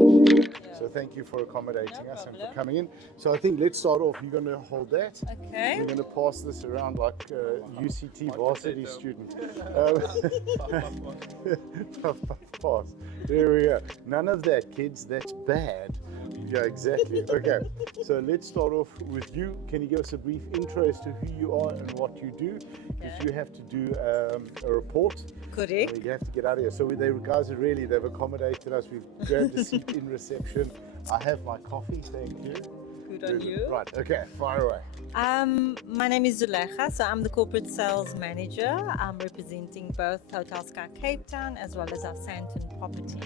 So thank you for accommodating No us and for problem. coming in. So I think let's start off. You're going to hold that. Okay. We're going to pass this around like a UCT varsity student. Pass. There we go. None of that, kids. That's bad. Yeah, exactly. Okay. So let's start off with you. Can you give us a brief intro as to who you are and what you do? Because Okay. you have to do a report. Correct. You have to get out of here. So guys are really, they've accommodated us. We've grabbed a seat in reception. I have my coffee, thank you. Good on you. Right, okay, fire away. My name is Zuleika, so I'm the corporate sales manager. I'm representing both Hotel Sky Cape Town as well as our Sandton property.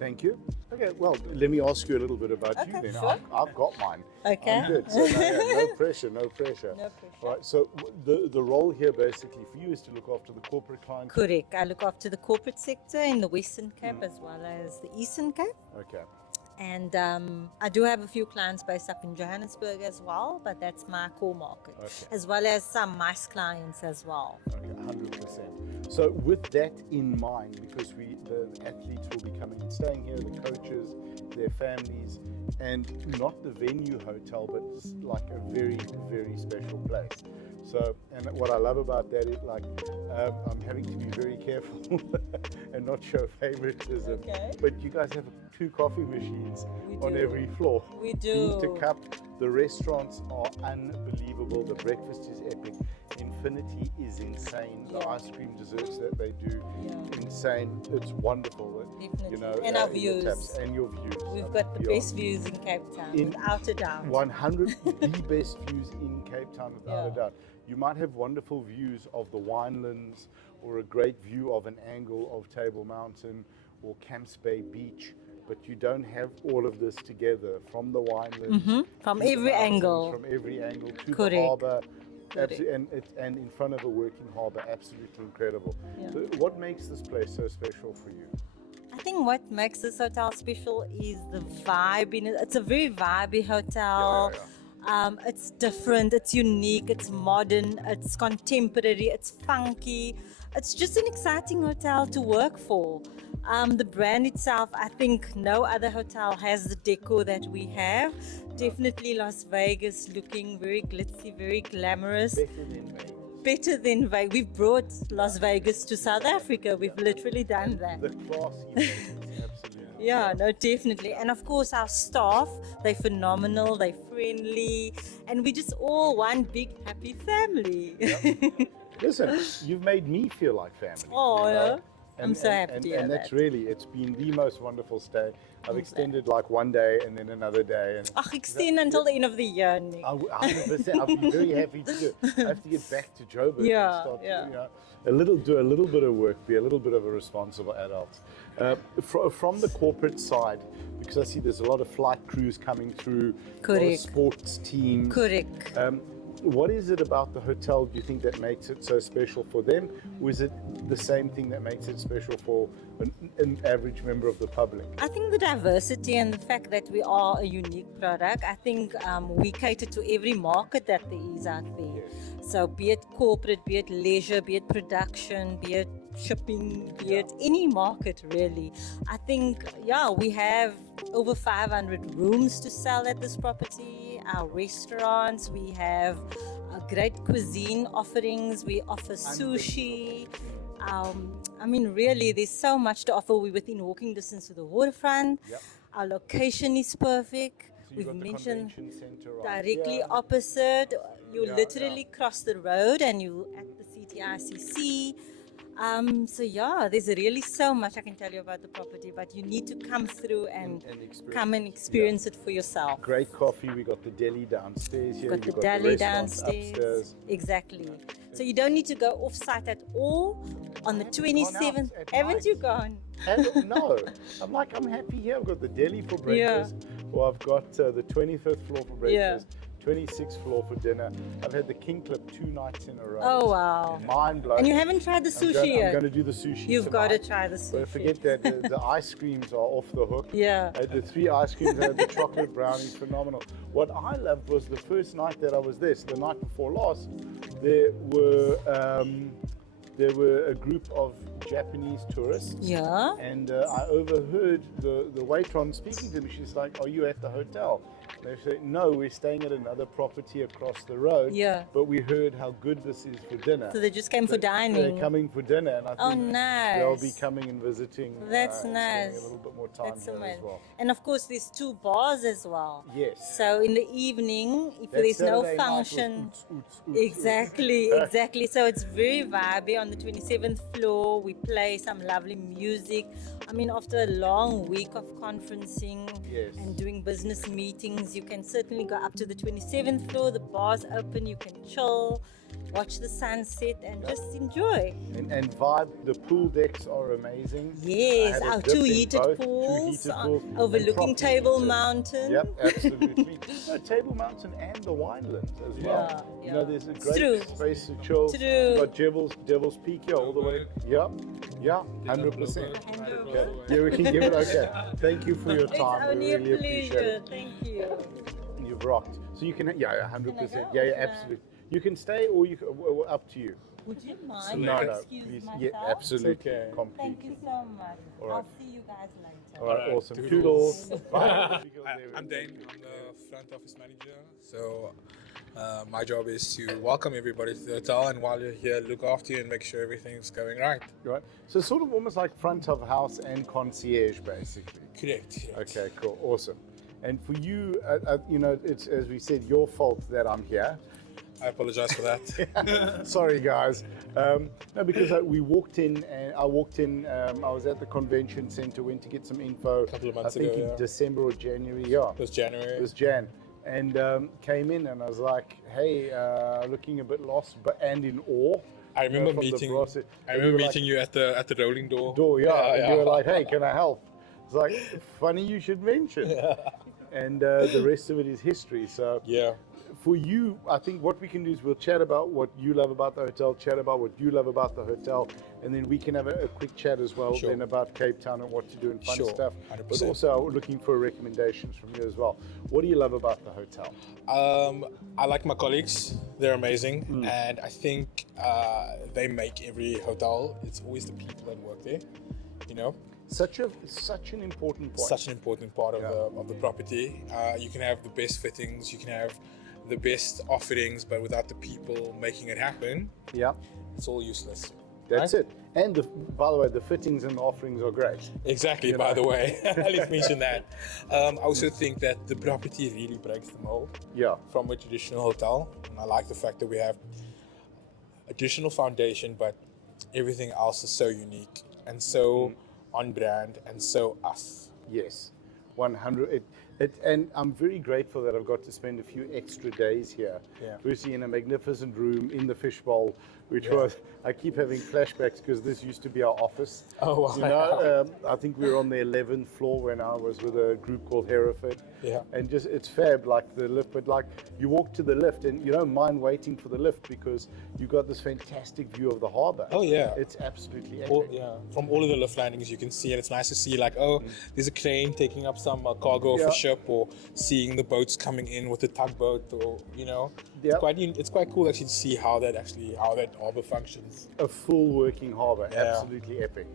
Thank you. Okay, well, let me ask you a little bit about you Okay, then. sure. I've got mine. Okay. I'm good. So no pressure, no pressure. No pressure. Right, so the role here basically for you is to look after the corporate clients. Correct. I look after the corporate sector in the Western Cape as well as the Eastern Cape. Okay. And I do have a few clients based up in Johannesburg as well, but that's my core market, Okay. as well as some MICE clients as well. Okay, 100%. So with that in mind, because the athletes will be coming and staying here, the coaches, their families, and not the venue hotel, but it's like a very, very special place. So, and what I love about that is I'm having to be very careful and not show favoritism. Okay. But you guys have 2 coffee machines We on do. every floor. We Bean do. to cup. The restaurants are unbelievable. The breakfast is epic. Infinity is insane. The Yeah. ice cream desserts that they do, Yeah. insane. It's wonderful. Definitely. You know, And our in the views. taps and your views. We've got the Yeah. best views in Cape Town, In- without a doubt. 100 the best views in Cape Town without a Yeah. doubt. You might have wonderful views of the winelands or a great view of an angle of Table Mountain or Camps Bay Beach, but you don't have all of this together from the winelands From to the every mountains, angle. from every angle to the Correct. harbour. Correct. And in front of a working harbour, absolutely incredible. Yeah. So what makes this place so special for you? I think what makes this hotel special is the vibe in it. It's a very vibey hotel. It's different, it's unique, it's modern, it's contemporary, it's funky. It's just an exciting hotel to work for. The brand itself, I think no other hotel has the decor that we have. Definitely Las Vegas looking very glitzy, very glamorous. Better than Vegas. Better than Vegas. We've brought Las Vegas to South Africa. We've literally done that. The classy Vegas, absolutely. Yeah, no, definitely. And of course, our staff, they're phenomenal, they're friendly, and we just all one big happy family. Listen, you've made me feel like family. Oh, you know? yeah. I'm so happy to hear And that's that. really, it's been the most wonderful stay. I've I'm extended like one day and then another day. And Ach, extend until the end of the year, Nick. 100%, I'll be very happy to do it. I have to get back to Joburg Yeah, and start yeah. you know, do a little bit of work, be a little bit of a responsible adult. From the corporate side, because I see there's a lot of flight crews coming through, a lot of Correct. sports teams. Correct. What is it about the hotel, do you think, that makes it so special for them? Or is it the same thing that makes it special for an average member of the public? I think the diversity and the fact that we are a unique product, I think we cater to every market that there is out there. So be it corporate, be it leisure, be it production, be it shipping, be it any market really. I think, yeah, we have over 500 rooms to sell at this property, our restaurants, we have great cuisine offerings, we offer sushi. I mean, really, there's so much to offer. We're within walking distance to the waterfront. Yep. Our location is perfect. So you've We've got the mentioned convention center right directly here. opposite. You Yeah, literally cross the road and you at the CTICC. So yeah, there's really so much I can tell you about the property, but you need to come through and experience. come and experience it for yourself. Great coffee. We got the Deli downstairs here. Got the You've Deli restaurants downstairs. upstairs. Exactly. So you don't need to go off site at all. On the haven't gone out 27th, at haven't night. you gone? No, I'm happy here. I've got the Deli for Yeah. breakfast, or I've got the 25th floor for Yeah. breakfast, 26th floor for dinner. I've had the King Clip 2 nights in a row. Oh wow. Mind blowing. And you haven't tried the sushi I'm yet. going to do the sushi. You've got to tonight. try the sushi. But forget that the ice creams are off the hook. Yeah. I had the 3 ice creams, I had the chocolate brownies, phenomenal. What I loved was the first night that I was there, so the night before last, there were a group of Japanese tourists. Yeah. And I overheard the waiter speaking to me. She's like, "Are you at the hotel?" They said, "No, we're staying at another property across the road. Yeah. But we heard how good this is for dinner." So they just came for dining. They're coming for dinner, and I Oh, think nice. they'll be coming and visiting. That's spending nice. a little bit more time That's here amazing. as well. And of course, there's 2 bars as well. Yes. So in the evening, if That there's no Saturday night was function, oots, oots, oots, oots. exactly. So it's very vibey. On the 27th floor, we play some lovely music. I mean, after a long week of conferencing Yes. and doing business meetings, you can certainly go up to the 27th floor. The bar's open. You can chill, watch the sunset, and just enjoy. And vibe. The pool decks are amazing. Yes, I had a our dip 2 in heated both, pools, 2 heated pools, and overlooking properly Table heated. Mountain. Yep, absolutely. No, Table Mountain and the Winelands as well. Yeah, You know, there's a It's great true. space to chill. True. You've got Devil's Peak here all the way. Yep. Yeah, 100%. Okay. Yeah, we can give it okay. Thank you for your It's time. only We a really appreciate pleasure. it. Thank you. You've rocked. So you can, yeah, 100%. Can I go? Yeah, Can I- absolutely. You can stay or you can, up to you. Would you mind? No, no, Excuse please. myself? Yeah, absolutely. It's okay. Completely. Thank you so much. All right. I'll see you guys later. All right, Alright, awesome. toodles. Toodles. Bye. I'm Dane. I'm the front office manager. So my job is to welcome everybody to the hotel, and while you're here, look after you and make sure everything's going right. Right. So sort of almost like front of house and concierge, basically. Correct. Okay, cool, awesome. And for you, you know, it's as we said, your fault that I'm here. I apologize for that. Sorry, guys. No, because we walked in, and I walked in. I was at the convention center, went to get some info. A couple of months I think ago, in yeah. December or January. Yeah, It was January. it was Jan, and came in, and I was like, "Hey, looking a bit lost, but and in awe." I remember from the meeting. process. I And remember you were meeting you at the rolling door. yeah, and you were like, "Hey, can I help?" It's like, funny you should mention. And the rest of it is history. So Yeah. for you, I think what we can do is we'll chat about what you love about the hotel, chat about what you love about the hotel, and then we can have a quick chat as well Sure. then about Cape Town and what to do and fun Sure, stuff. 100%. But also looking for recommendations from you as well. What do you love about the hotel? I like my colleagues. They're amazing, and I think they make every hotel. It's always the people that work there. You know. Such an important point. Such an important part Yeah. of the property. You can have the best fittings, you can have the best offerings, but without the people making it happen, Yeah, it's all useless. that's right? it. And by the way, the fittings and the offerings are great. Exactly. You By know. the way, let's mention that. I also think that the property really breaks the mold Yeah, from a traditional hotel, and I like the fact that we have additional foundation, but everything else is so unique and so on brand and so us. yes, 100. And I'm very grateful that I've got to spend a few extra days here. Yeah. Firstly, in a magnificent room in the fishbowl, which Yeah. was, I keep having flashbacks because this used to be our office. Oh, wow. You know, I think we were on the 11th floor when I was with a group called Hereford. Yeah. And just, it's fab, like the lift, but like you walk to the lift and you don't mind waiting for the lift because you got this fantastic view of the harbor. Oh, yeah. It's absolutely epic. From all of the lift landings you can see, and it's nice to see like, there's a crane taking up some cargo Yeah. of a ship, or seeing the boats coming in with the tugboat, or Yeah. it's quite cool actually to see how that harbor functions. A full working harbour, Yeah. absolutely epic.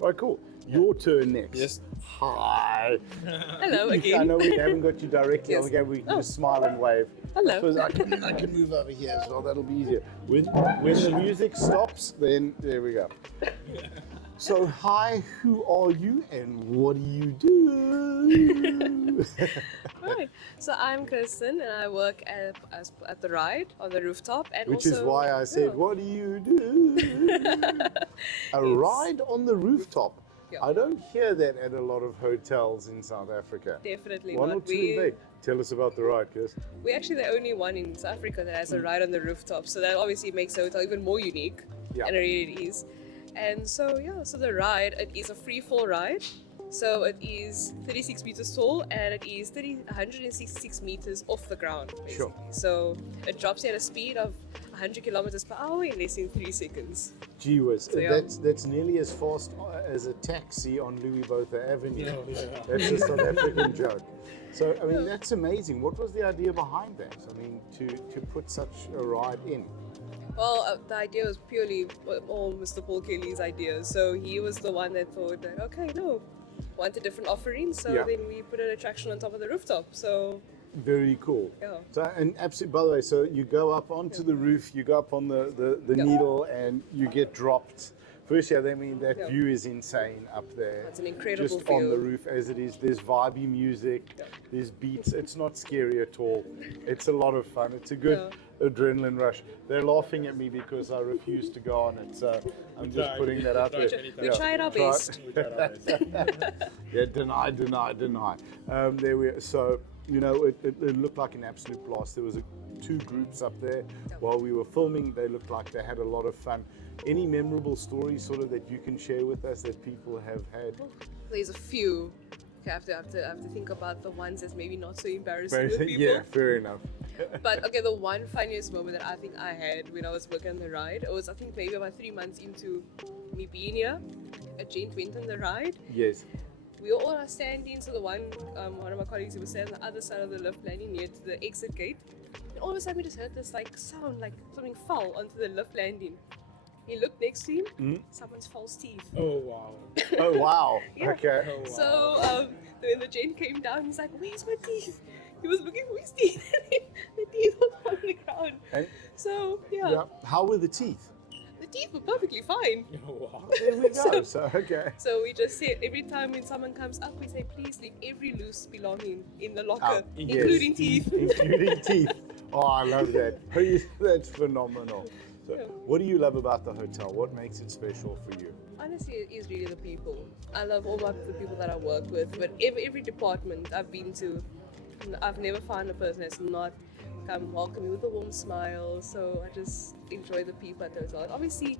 All right, cool. Your turn next. Yes. Hi. Hello I again. know we haven't got you directly on Yes. the game. We can just smile and wave. Hello. I suppose I can move over here as well. That'll be easier. When the music stops, then there we go. So, hi, who are you and what do you do? Right. So I'm Kristen and I work at the ride on the rooftop, and Which also, is why I said, yeah. what do you do? A ride on the rooftop. Yeah. I don't hear that at a lot of hotels in South Africa. Definitely One not. or two they tell us about the ride, Chris. We're actually the only one in South Africa that has a ride on the rooftop, so that obviously makes the hotel even more unique. Yeah. And it really is. And so so the ride, it is a free fall ride. So it is 36 meters tall and it is 166 meters off the ground, basically. Sure. So it drops you at a speed of 100 kilometers per hour in less than 3 seconds. Gee whiz, So, yeah. that's nearly as fast as a taxi on Louis Botha Avenue. Yeah. That's a South African joke. So, I mean, that's amazing. What was the idea behind that? I mean, to put such a ride in? Well, the idea was purely all Mr. Paul Kelly's idea. So he was the one that thought that, okay, no, want a different offering. So Yeah. then we put an attraction on top of the rooftop. So Very cool. Yeah. So, and absolutely, by the way, so you go up onto the roof, you go up on the Yeah. needle, and you get dropped. First, yeah, I mean, that Yeah. view is insane up there. It's an incredible Just on the view. roof as it is. There's vibey music, there's beats. It's not scary at all. It's a lot of fun. It's a good adrenaline rush. They're laughing at me because I refuse to go on it. So I'm just putting that out there. we tried our best. Yeah, deny. There we are. So, you know, it looked like an absolute blast. There was two groups up there while we were filming. They looked like they had a lot of fun. Any memorable stories sort of that you can share with us that people have had? There's a few. Okay, I have to think about the ones that's maybe not so embarrassing with people. Yeah, fair enough. But okay, the one funniest moment that I think I had when I was working on the ride, it was I think maybe about 3 months into me being here. A gent went on the ride. Yes. We were all standing, so the one of my colleagues, he was standing on the other side of the lift landing near to the exit gate. And all of a sudden we just heard this like sound, like something fell onto the lift landing. He looked next to him, someone's false teeth. Oh wow. Oh, wow. Yeah. Okay. Oh, wow. So when the gent came down, he's like, "Where's my teeth?" He was looking for his teeth. The teeth were on the ground. And, So yeah. How were the teeth? the teeth were perfectly fine. Oh wow. There we go. So, okay. So we just said every time when someone comes up, we say, "Please leave every loose belonging in the locker, Ah, including yes. teeth." Including teeth. Oh, I love that. That's phenomenal. So, Yeah. what do you love about the hotel? What makes it special for you? Honestly, it is really the people. I love all the people that I work with, but every department I've been to, I've never found a person that's not come welcome me with a warm smile. So I just enjoy the people at the hotel. And obviously,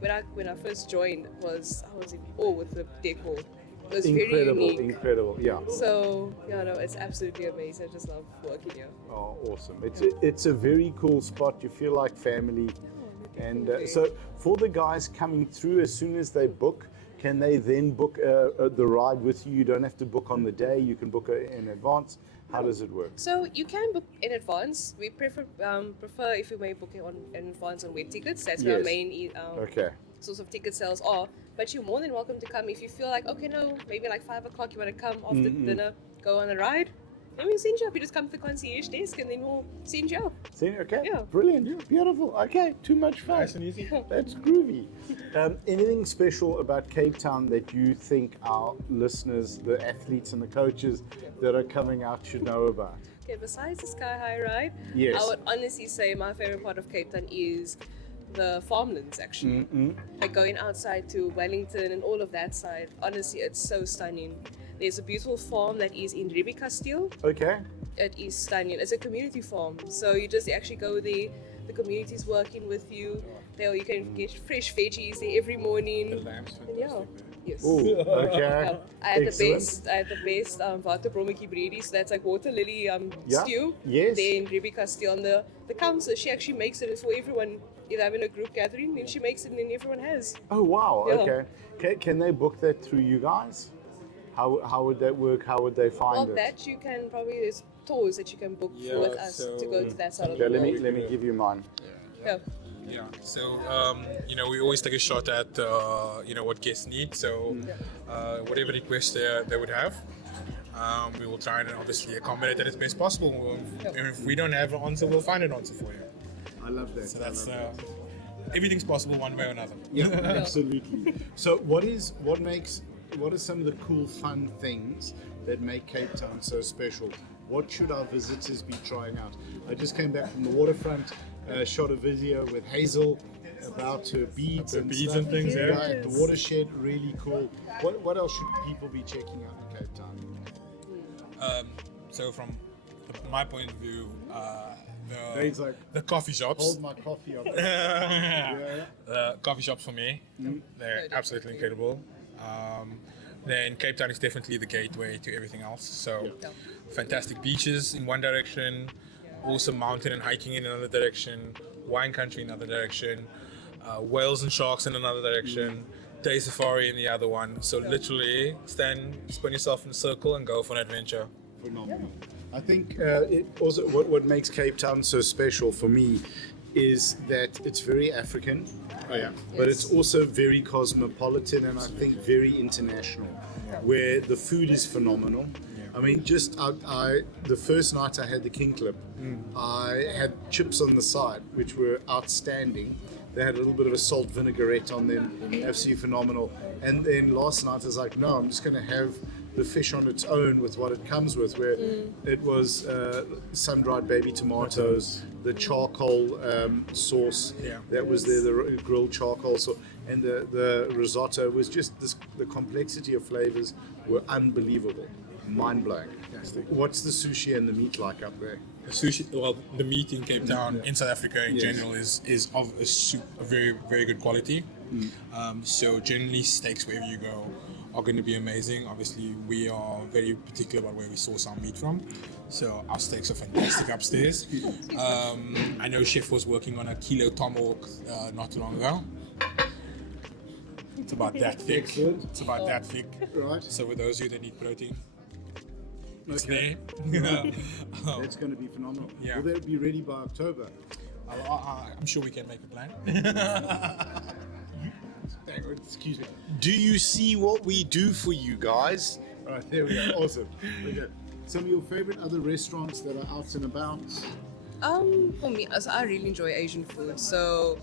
when I first joined, I was in awe with the decor. It was very unique. Incredible. Yeah. So yeah, no, it's absolutely amazing. I just love working here. Oh, awesome. It's a very cool spot. You feel like family. And so for the guys coming through, as soon as they book, can they then book the ride with you? You don't have to book on the day. You can book it in advance. How does it work? So you can book in advance. We prefer if you may book it in advance on web tickets. That's where our Yes. main Okay. source of ticket sales are. But you're more than welcome to come if you feel like, okay, no, maybe like 5 o'clock you want to come after dinner, go on a ride. Then we'll send you up. You just come to the concierge desk and then we'll send you up. See, okay. Yeah. Brilliant. Yeah, beautiful. Okay. Too much fun. Nice and easy. That's groovy. Anything special about Cape Town that you think our listeners, the athletes and the coaches that are coming out should know about? Okay, besides the Sky High ride, Yes. I would honestly say my favorite part of Cape Town is the farmlands actually. Like going outside to Wellington and all of that side. Honestly, it's so stunning. There's a beautiful farm that is in Ribby Castile. Okay. It is stunning. It's a community farm. So you just actually go there, the community's working with you. There you can get fresh veggies there every morning. The lamb's And yeah. fantastic. Yes. Ooh, okay. Yeah. I had Excellent. the best waterbrommetjie breedie, so that's like water lily Yeah. stew. Yes. There in Ribby Castile on the counter, she actually makes it for everyone. Either having a group gathering, then she makes it and then everyone has. Oh, wow. Yeah. Okay. Can they book that through you guys? How would that work? How would they find Well, it? that you can probably, there's tours that you can book Yeah, with us to go to that side of the Okay, world. let me give you mine. Yeah. Yeah. So we always take a shot at what guests need. So whatever requests they would have, we will try and obviously accommodate that as best possible. If we don't have an answer, we'll find an answer for you. I love that. So that's everything's possible one way or another. Yeah, absolutely. So what are some of the cool, fun things that make Cape Town so special? What should our visitors be trying out? I just came back from the waterfront, shot a video with Hazel about her beads The and beads stuff. and things, yeah. Right, the watershed, really cool. What else should people be checking out in Cape Town? So from my point of view, Dave's like, the coffee shops. hold my coffee up. Coffee shops for me, they're absolutely incredible. Then Cape Town is definitely the gateway to everything else. So fantastic beaches in one direction, awesome mountain and hiking in another direction, wine country in another direction, whales and sharks in another direction, day safari in the other one. So literally spin yourself in a circle and go for an adventure. Phenomenal. I think it also what makes Cape Town so special for me is that it's very African, Oh yeah. but it's also very cosmopolitan and I think very international, where the food is phenomenal. I mean, just I the first night I had the king clip, I had chips on the side, which were outstanding. They had a little bit of a salt vinaigrette on them, absolutely phenomenal. And then last night I was like, no, I'm just going to have the fish on its own with what it comes with, where it was sun-dried baby tomatoes, the charcoal sauce that was there, the grilled charcoal sauce, and the risotto was just this, the complexity of flavors were unbelievable, mind-blowing. What's the sushi and the meat like up there? The sushi, well, the meat in Cape Town, in South Africa in general, is of a very, very good quality. So generally, steaks wherever you go are going to be amazing. Obviously, we are very particular about where we source our meat from. So our steaks are fantastic upstairs. I know Chef was working on a kilo tomahawk not too long ago. It's about that thick. Excellent. It's about that thick. Right. So for those of you that need protein, it's Okay. there. That's going to be phenomenal. Yeah. Will that be ready by October? I'm sure we can make a plan. Excuse me. Do you see what we do for you guys? All right, there we go. Awesome. Okay. Some of your favorite other restaurants that are out and about? For me, so I really enjoy Asian food. So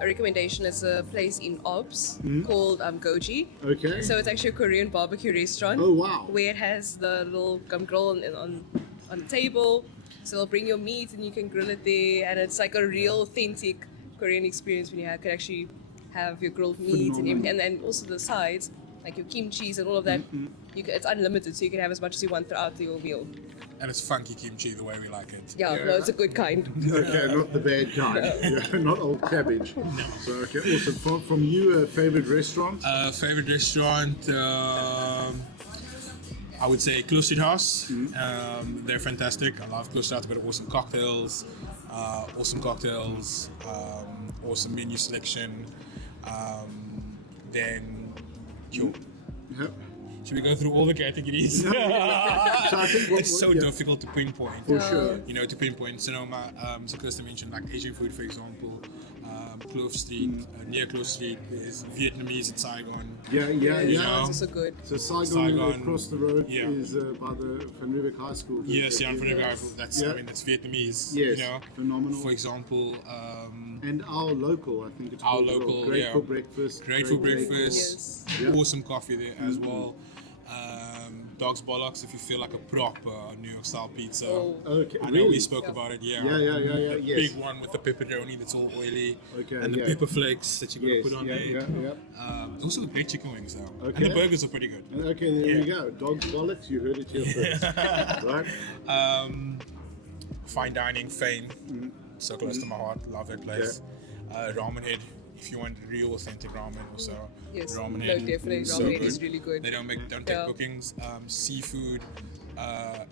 a recommendation is a place in Ops called Goji. Okay. So it's actually a Korean barbecue restaurant. Oh, wow. Where it has the little grill on the table. So they'll bring your meat and you can grill it there, and it's like a real authentic Korean experience when you can actually have your grilled meat and then also the sides like your kimchi and all of that. It's unlimited, so you can have as much as you want throughout your meal. And it's funky kimchi the way we like it. Yeah, no, it's a good kind. Okay, not the bad kind. Yeah, not old cabbage. No. So, okay, awesome. From you, a favorite restaurant? Favorite restaurant, I would say Close Street House. They're fantastic. I love Close Street House. They've got awesome cocktails, awesome menu selection. Then, Yep. should we go through all the categories? So I think It's so difficult to pinpoint. For sure. You know, to pinpoint. Sonoma, so Kirsten mentioned like Asian food, for example. Clove Street, near Clove Street, there's Vietnamese at Saigon. Yeah. It's also good. So Saigon Across the road yeah. is by the Van Riebeeck High School. Yes, Van Riebeeck. That's I mean that's Vietnamese. Yes, you know, phenomenal. For example, and our local, I think it's our called as well. local, Great yeah. for breakfast. Great for breakfast. Yes. Yeah. Awesome coffee there as well. Dog's Bollocks if you feel like a proper New York style pizza. Okay, I know really? we spoke about it. Yeah. Yeah, The yes. big one with the pepperoni that's all oily. Okay, And the yeah. pepper flakes that you're gonna Yes, put on there. Also the great chicken wings though. Okay. And the burgers are pretty good. Okay, there Yeah. we go. Dog's bollocks, you heard it here first. Right? Fine dining, Fame, so close to my heart. Love that place. Ramen Head, if you want real authentic ramen, also Yes, Ramen no, Head. definitely. so Ramen Head good. is really good. They don't take Yeah. bookings. Seafood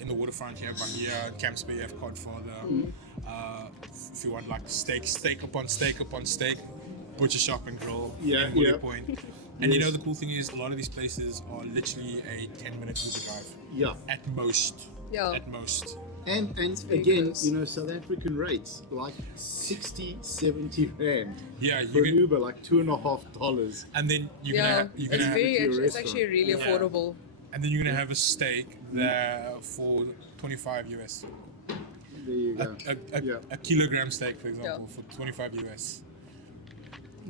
in the waterfront here, Bahia, Camps Bay, you have Codfather. If you want like steak upon steak upon steak, butcher shop and grill. Yeah, in Woody yeah. Point. And you Yes. know the cool thing is a lot of these places are literally a 10-minute Uber drive. Yeah. At most. Yeah. At most. And very again, close. you know, South African rates, like 60, 70 rand. Yeah, For you an can, Uber, like $2.50. and then you're gonna It's have, very. to your It's actually really Yeah. affordable. and then you're gonna have a steak there for 25 US. There you go. Yeah. A kilogram steak, for example, for 25 US.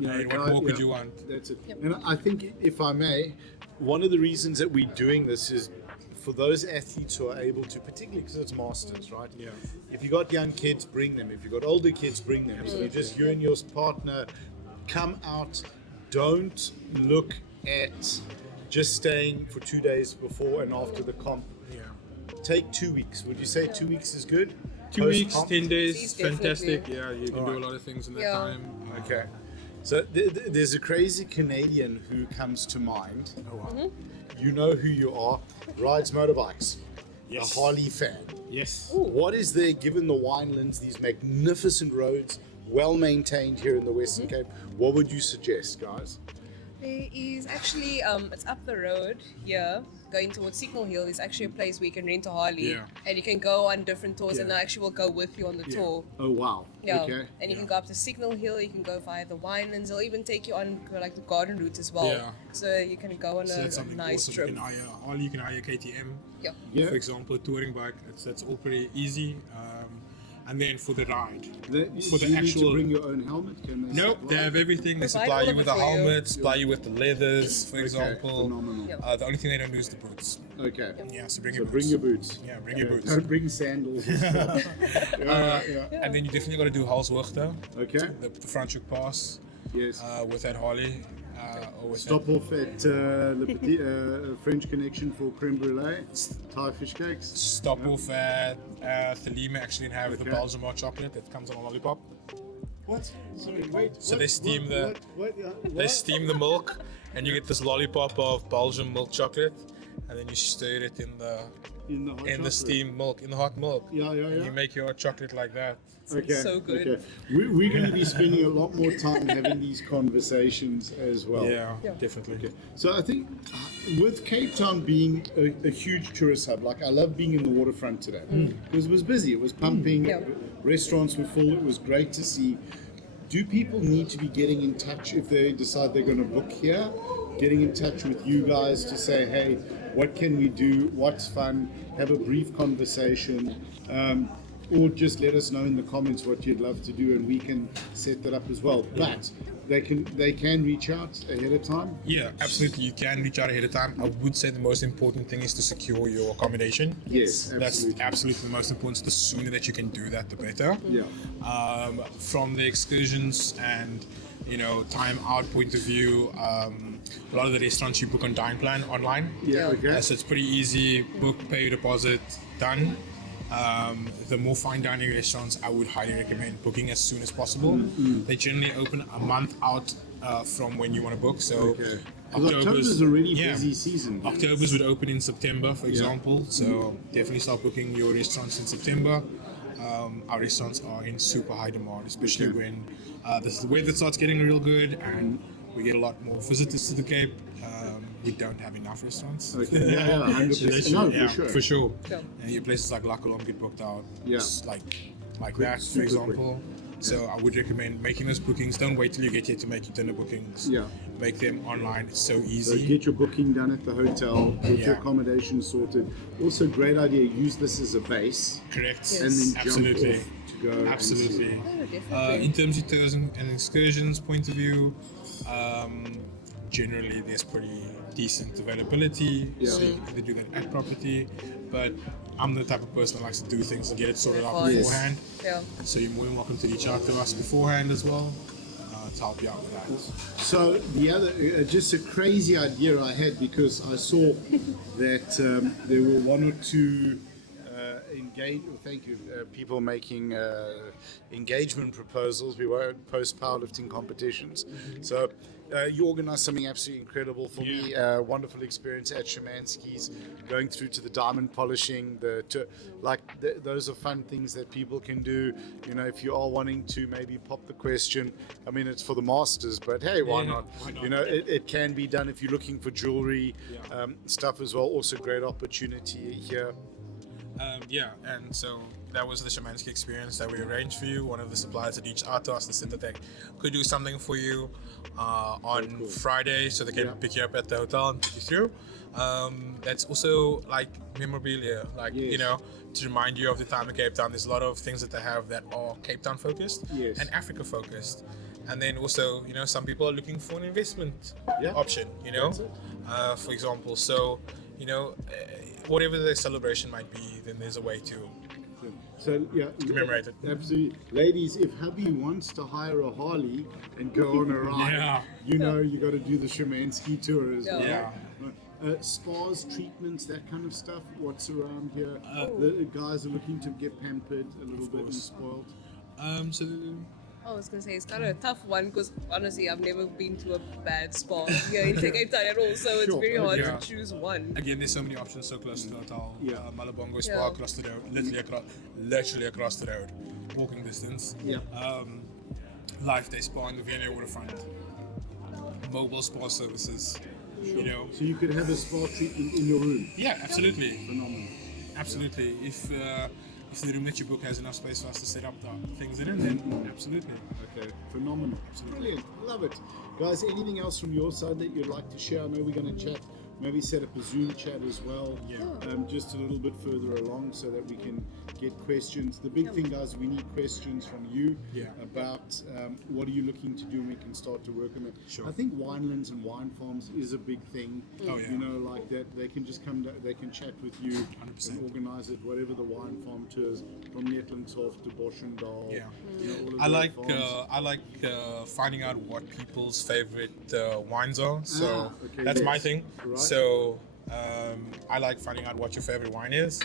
Yeah, Hey, what more could you want? That's it. Yep. And I think, if I may, one of the reasons that we're doing this is for those athletes who are able to, particularly because it's masters, right? Yeah. If you got young kids, bring them. If you got older kids, bring them. If you just you and your partner, come out. Don't look at just staying for 2 days before and after the comp. Yeah. Take 2 weeks. Would you say 2 weeks is good? 2 weeks, Post-comp? 10 days, Please, definitely. fantastic. Yeah, you can do a lot of things in that Yeah. time. Okay. So there's a crazy Canadian who comes to mind. Oh, wow. You know who you are. Rides motorbikes. Yes. A Harley fan. Yes. What is there, given the winelands, these magnificent roads, well maintained here in the Western Cape? What would you suggest, guys? There is actually it's up the road here. going towards Signal Hill, there's actually a place where you can rent a Harley, Yeah. and you can go on different tours, and Yeah. I actually will go with you on the tour. Oh wow. Yeah, Okay. and you can go up to Signal Hill, you can go via the Winelands, they'll even take you on like the garden route as well. Yeah. So you can go on So that's a something nice awesome. trip. You can hire Harley, you can hire KTM. Yeah. Yeah. For example, a touring bike. That's all pretty easy. And then for the ride, for Do the you need actual. to bring your own helmet? Can they Nope, supply? they have everything. They Provide supply all you of with it a for you. helmet, supply you with the leathers, for Okay, example. phenomenal. Yeah. The only thing they don't do is the boots. Okay. Yeah, so bring So your bring boots. your boots. Yeah, bring your boots. Don't bring sandals. And stuff. Yeah. And then you definitely got to do Halswachter, Okay. the Franschhoek Pass, Yes. with that Harley. Or with Stop off at Le Petit French Connection for creme brulee, Thai fish cakes. Stop off at Thelema actually and have the Okay. Belgian hot chocolate that comes on a lollipop. What? Sorry, wait. So they steam the What? they steam the milk and you get this lollipop of Belgian milk chocolate and then you stir it in the in the hot in the chocolate. steamed milk, in the hot milk. Yeah, yeah, And yeah. you make your chocolate like that. Okay. so good. Okay. We're going to be spending a lot more time having these conversations as well. Yeah, Yeah. definitely. Okay. So I think with Cape Town being a huge tourist hub, like I love being in the waterfront today because it was busy, it was pumping, Yeah. restaurants were full, it was great to see. Do people need to be getting in touch if they decide they're going to book here? Getting in touch with you guys to say, hey, what can we do? What's fun? Have a brief conversation. Or just let us know in the comments what you'd love to do and we can set that up as well. But they can reach out ahead of time. Yeah, absolutely. You can reach out ahead of time. I would say the most important thing is to secure your accommodation. Yes, That's absolutely. absolutely the most important. The sooner that you can do that, the better. Yeah. From the excursions and time out point of view, a lot of the restaurants you book on Dine Plan online. Yeah, okay. So it's pretty easy. Book, pay your deposit, done. The more fine dining restaurants, I would highly recommend booking as soon as possible. Mm-hmm. They generally open a month out from when you want to book. So Okay. 'Cause October's a really busy season. October's would open in September, for example. So definitely start booking your restaurants in September. Our restaurants are in super high demand, especially Okay. when the weather starts getting real good and we get a lot more visitors to the Cape. We don't have enough restaurants. Okay. Yeah, 100%. No, Yeah, for sure. for sure. Yeah. And your places like Lakalom get booked out. Yeah. Just like Quick, that, for super example. So I would recommend making those bookings. Don't wait till you get here to make your dinner bookings. Yeah. Make them online. It's so So easy. get your booking done at the hotel, get your Yeah. accommodation sorted. Also, great idea, use this as a base Correct. and then jump Absolutely. off to go. and Absolutely. see. Oh, definitely. In terms of tours and excursions point of view, generally there's pretty decent availability. Yeah. So you can either do that at property, but I'm the type of person that likes to do things and get it sorted out Yes. beforehand. Yeah. So you're more than welcome to reach out to us beforehand as well to help you out with that. So the other, just a crazy idea I had because I saw that there were one or two people making engagement proposals. We won't post powerlifting competitions. So you organized something absolutely incredible for me. Wonderful experience at Szymanski's, going through to the diamond polishing. Those are fun things that people can do. If you are wanting to maybe pop the question, I mean, it's for the masters, but hey, why Yeah, not? why not? It can be done if you're looking for jewelry stuff as well. Also, great opportunity here. And so that was the Szymanski experience that we arranged for you. One of the suppliers had reached out to us and said that they could do something for you on Friday, so they can pick you up at the hotel and take you through. That's also like memorabilia, Yes. to remind you of the time in Cape Town. There's a lot of things that they have that are Cape Town focused Yes. and Africa focused. And then also, some people are looking for an investment option, That's it. for example. So, whatever the celebration might be, then there's a way to So yeah, commemorate it. Absolutely, ladies. If hubby wants to hire a Harley and go on a ride, Yeah. you got to do the Szymanski tour as well. Yeah. Spas, treatments, that kind of stuff. What's around here? The guys are looking to get pampered a little bit and spoiled. So I was gonna say it's kind of a tough one because honestly I've never been to a bad spa here in Cape Town at all, so it's Sure, very hard yeah. to choose one. again, there's so many options so close to the hotel. Yeah. Malabongo Spa Yeah. across the road, literally across the road, walking distance. Yeah. Life Day Spa in the V&A Waterfront. Mobile spa services. You know. So you could have a spa treatment in your room. Yeah, absolutely. Phenomenal. Absolutely. If the room that you book has enough space for us to set up the things in it, then absolutely. Okay, phenomenal. Brilliant. Love it. Guys, anything else from your side that you'd like to share? I know we're going to chat, maybe set up a Zoom chat as well, just a little bit further along so that we can get questions. The big thing, guys, we need questions from you about what are you looking to do, and we can start to work on it. Sure. I think winelands and wine farms is a big thing. Oh, yeah. You know, like that, they can just come, they can chat with you 100%. and organize it, whatever the wine farm tours, from Netlingshof to Boschendal. Yeah. You know, all of I those like farms. finding out what people's favorite wines are. So okay, that's my yes. thing. Right. So I like finding out what your favorite wine is,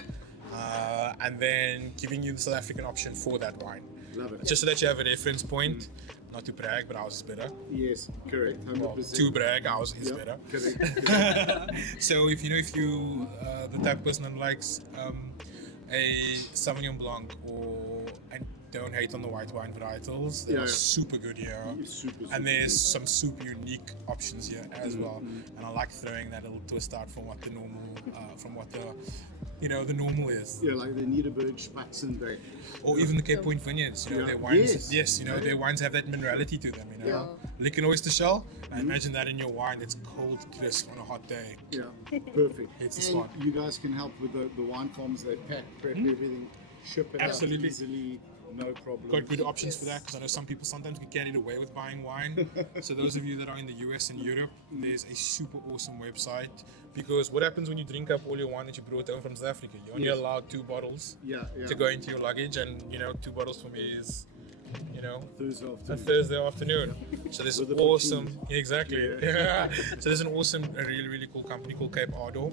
and then giving you the South African option for that wine. Love it. Just so that you have a reference point. Not to brag, but ours is better. Yes, correct. 100%. Well, to brag, ours is better. Correct. So if you the type of person that likes a Sauvignon Blanc and don't hate on the white wine varietals, they're super good here. Super, And there's some super unique options here as well. And I like throwing that little twist out from what the normal, the normal is. Yeah, like the Niederberg Spatzenberg. Or even the Cape Point vineyards, their wines. Yes. Their wines have that minerality to them. Lick an oyster shell. I imagine that in your wine, it's cold, crisp on a hot day. Yeah, perfect. It's the And spot. you guys can help with the wine farms. They pack, prep everything, ship it Absolutely. out easily, no problem. Got good options for that, because I know some people sometimes get carried away with buying wine. So those of you that are in the US and Europe, there's a super awesome website, because what happens when you drink up all your wine that you brought home from South Africa? You're only allowed 2 bottles to go into your luggage, and 2 bottles for me is Thursday afternoon. So there's With the awesome, poutine. exactly. So there's an awesome, a really, really cool company called Cape Ardor.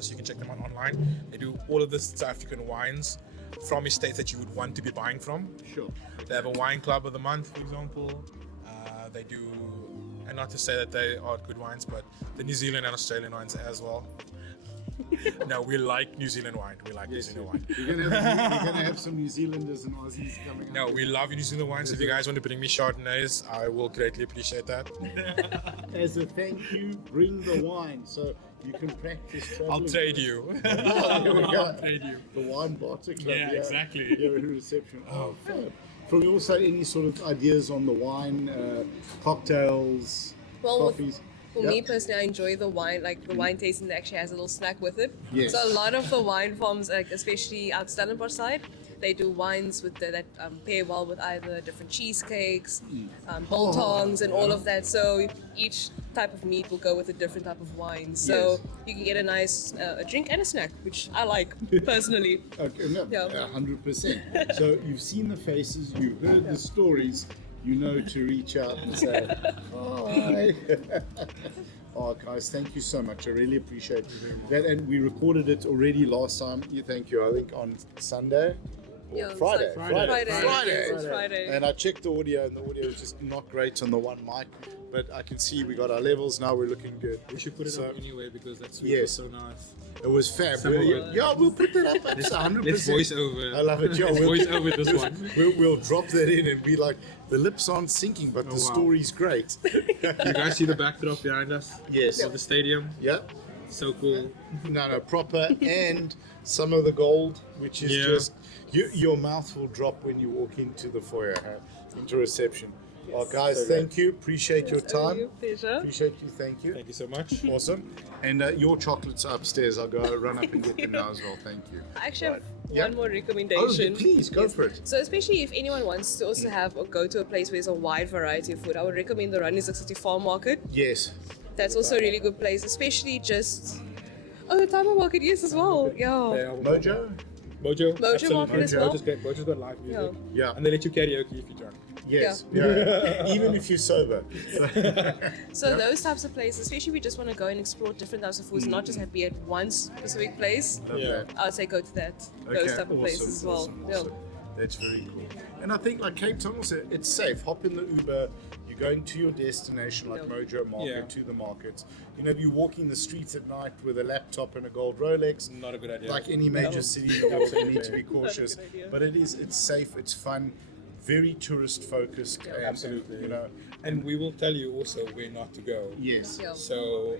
So you can check them out online. They do all of the South African wines from estates that you would want to be buying from. Sure. They have a wine club of the month, for example. They do, and not to say that they are good wines, but the New Zealand and Australian wines as well. No, we like New Zealand wine. We like New Zealand wine. We're gonna have some New Zealanders and Aussies coming up. No, we love New Zealand wines. If you guys want to bring me Chardonnays, I will greatly appreciate that. As a thank you, bring the wine so you can practice traveling. I'll trade you. Here we go. I'll trade you. The wine barter club. Yeah, exactly. Here in reception. Oh, fab. From your side, any sort of ideas on the wine, cocktails, coffees? For me personally, I enjoy the wine, like the wine tasting that actually has a little snack with it. Yes. So a lot of the wine farms, like especially out Stellenbosch side, they do wines with that pair well with either different cheesecakes, biltongs, and all of that. So each type of meat will go with a different type of wine. So you can get a nice a drink and a snack, which I like personally. Okay, no, Yeah. 100%. So you've seen the faces, you've heard the stories, you know to reach out and say, hi. Oh, guys, thank you so much. I really appreciate that. And we recorded it already last time. Thank you, I think, on Sunday. Yeah, Friday. It's Friday. And I checked the audio, and the audio was just not great on the one mic. But I can see we got our levels now. We're looking good. We should put it So- up anyway, because that's Yes. so nice. It was fab. Some of it. Yeah, we'll put that up. That's 100%. Let's voice over. I love it. Yeah, Let's we'll- voice over this one. We'll drop that in and be like, the lips aren't syncing, but the wow. story's great. You guys see the backdrop behind us? Yes. Of the stadium? Yeah. So cool. No, proper. And some of the gold, which is Yeah. just, your mouth will drop when you walk into the foyer, into reception. Well, guys, thank you. Appreciate your time. Pleasure. Appreciate you. Thank you. Thank you so much. Awesome. And your chocolates are upstairs. I'll go run up and get them now as well. Thank you. I actually have Yeah. one more Oh, recommendation. please, go for it. So especially if anyone wants to also have or go to a place where there's a wide variety of food, I would recommend the Running City Farm Market. Yes. That's also a really good place, especially just the Timer Market, yes, as well. Yeah. Mojo? Mojo. Mojo Market as well. Mojo's got live music. Yeah. And they let you karaoke if you drunk. Yes. Yeah. Even if you're sober. So those types of places, especially if you just want to go and explore different types of foods, not just be at one specific place, Love Yeah. that. I would say go to those type of places as well. Awesome. That's very cool. And I think, like Cape Town also, it's safe. Hop in the Uber. You're going to your destination, like Mojo Market, Yeah. to the markets. You know, if you're walking the streets at night with a laptop and a gold Rolex, Not a good idea. like any major city in the world, you need to be cautious. Not a good idea. But it's safe, it's fun. very tourist focused. And, Absolutely. you know, And we will tell you also where not to go. yes, Yeah. So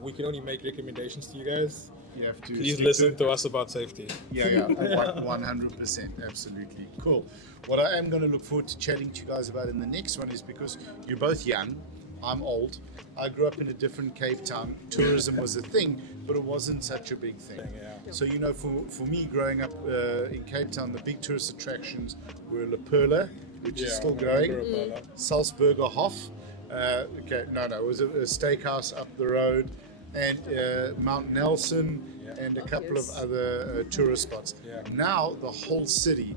we can only make recommendations to you guys. you have to Please stick listen to us about safety. Yeah, 100%, absolutely. Cool. What I am going to look forward to chatting to you guys about in the next one is because you're both young, I'm old. I grew up in a different Cape Town. Tourism was a thing, but it wasn't such a big thing. Yeah. So, you know, for me growing up in Cape Town, the big tourist attractions were La Perla, which is still growing, Salzburger Hof. It was a steakhouse up the road, and Mount Nelson, and a couple of other tourist spots. Yeah. Now the whole city,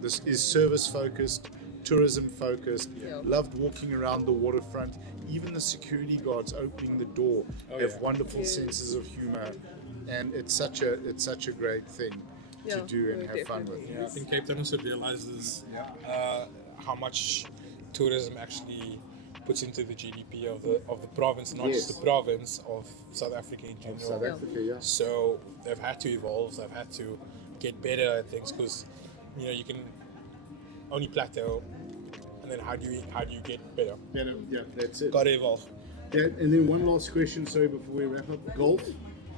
this is service focused, tourism focused. Yeah. Loved walking around the waterfront. Even the security guards opening the door have wonderful senses of humor, and it's such a great thing to do and have fun with. Yeah, I think Cape Town also realizes how much tourism actually puts into the GDP of the province, not just the province of South Africa in general. South Africa, yeah. So they've had to evolve. They've had to get better at things because you can only plateau, and then how do you get better? Yeah, that's it. Got to evolve. Yeah, and then one last question, sorry, before we wrap up. Golf.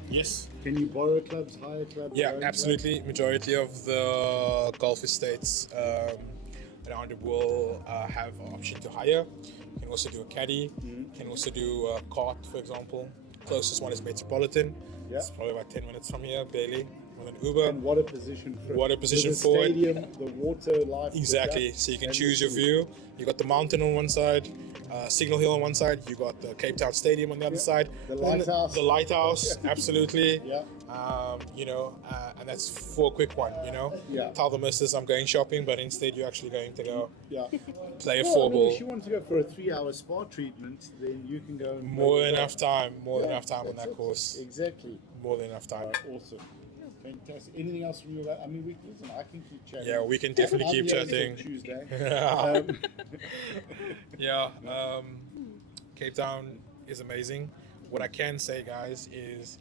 Yes. Can you borrow clubs, hire clubs? Yeah, loan absolutely. Majority of the golf estates around the world have an option to hire. You can also do a caddy. You can also do a cart, for example. Closest one is Metropolitan. Yeah. It's probably about 10 minutes from here, barely. With an clubs? Uber. And what a position for What a position the for it. stadium, the water, life. Exactly. So you can choose your view. You got the mountain on one side, Signal Hill on one side. You got the Cape Town Stadium on the other side. The And lighthouse. The lighthouse, absolutely. Yeah. And that's for a quick one. Yeah. Tell the missus I'm going shopping, but instead you're actually going to go Yeah. play a Well, I four mean, ball. if you want to go for a 3-hour spa treatment, then you can go. And More than go. enough time. More than Yeah, enough time on that's that it. course. Exactly. More than enough time. Awesome. Fantastic. Anything else from you? I mean, I can keep chatting. Yeah, we can definitely I'll keep be here chatting. until Tuesday. Cape Town is amazing. What I can say, guys, is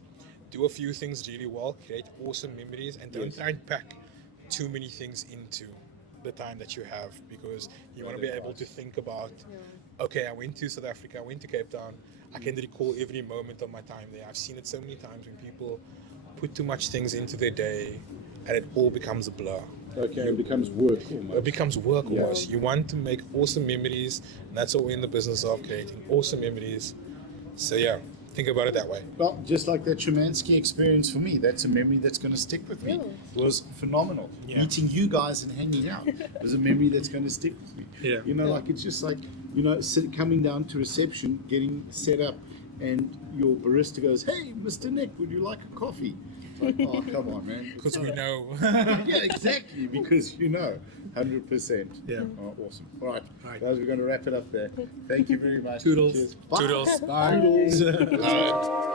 do a few things really well, create awesome memories, and don't try and pack too many things into the time that you have, because you want to be able to think about, okay, I went to South Africa, I went to Cape Town, I can recall every moment of my time there. I've seen it so many times when people put too much things into their day and it all becomes a blur. Okay, it becomes work It almost. becomes work almost. You want to make awesome memories, and that's what we're in the business of, creating awesome memories. So yeah, think about it that way. Well, just like that Szymanski experience for me, that's a memory that's going to stick with me. It was phenomenal. Yeah. Meeting you guys and hanging out was a memory that's going to stick with me. Yeah. Like it's just like, coming down to reception, getting set up, and your barista goes, "Hey, Mr. Nick, would you like a coffee?" It's like, oh, come on, man. Because we know. Yeah, exactly, because 100%. Yeah. Oh, awesome. All right, Right. guys, we're going to wrap it up there. Thank you very much. Toodles. Cheers. Bye. Toodles. Bye. Toodles. All right.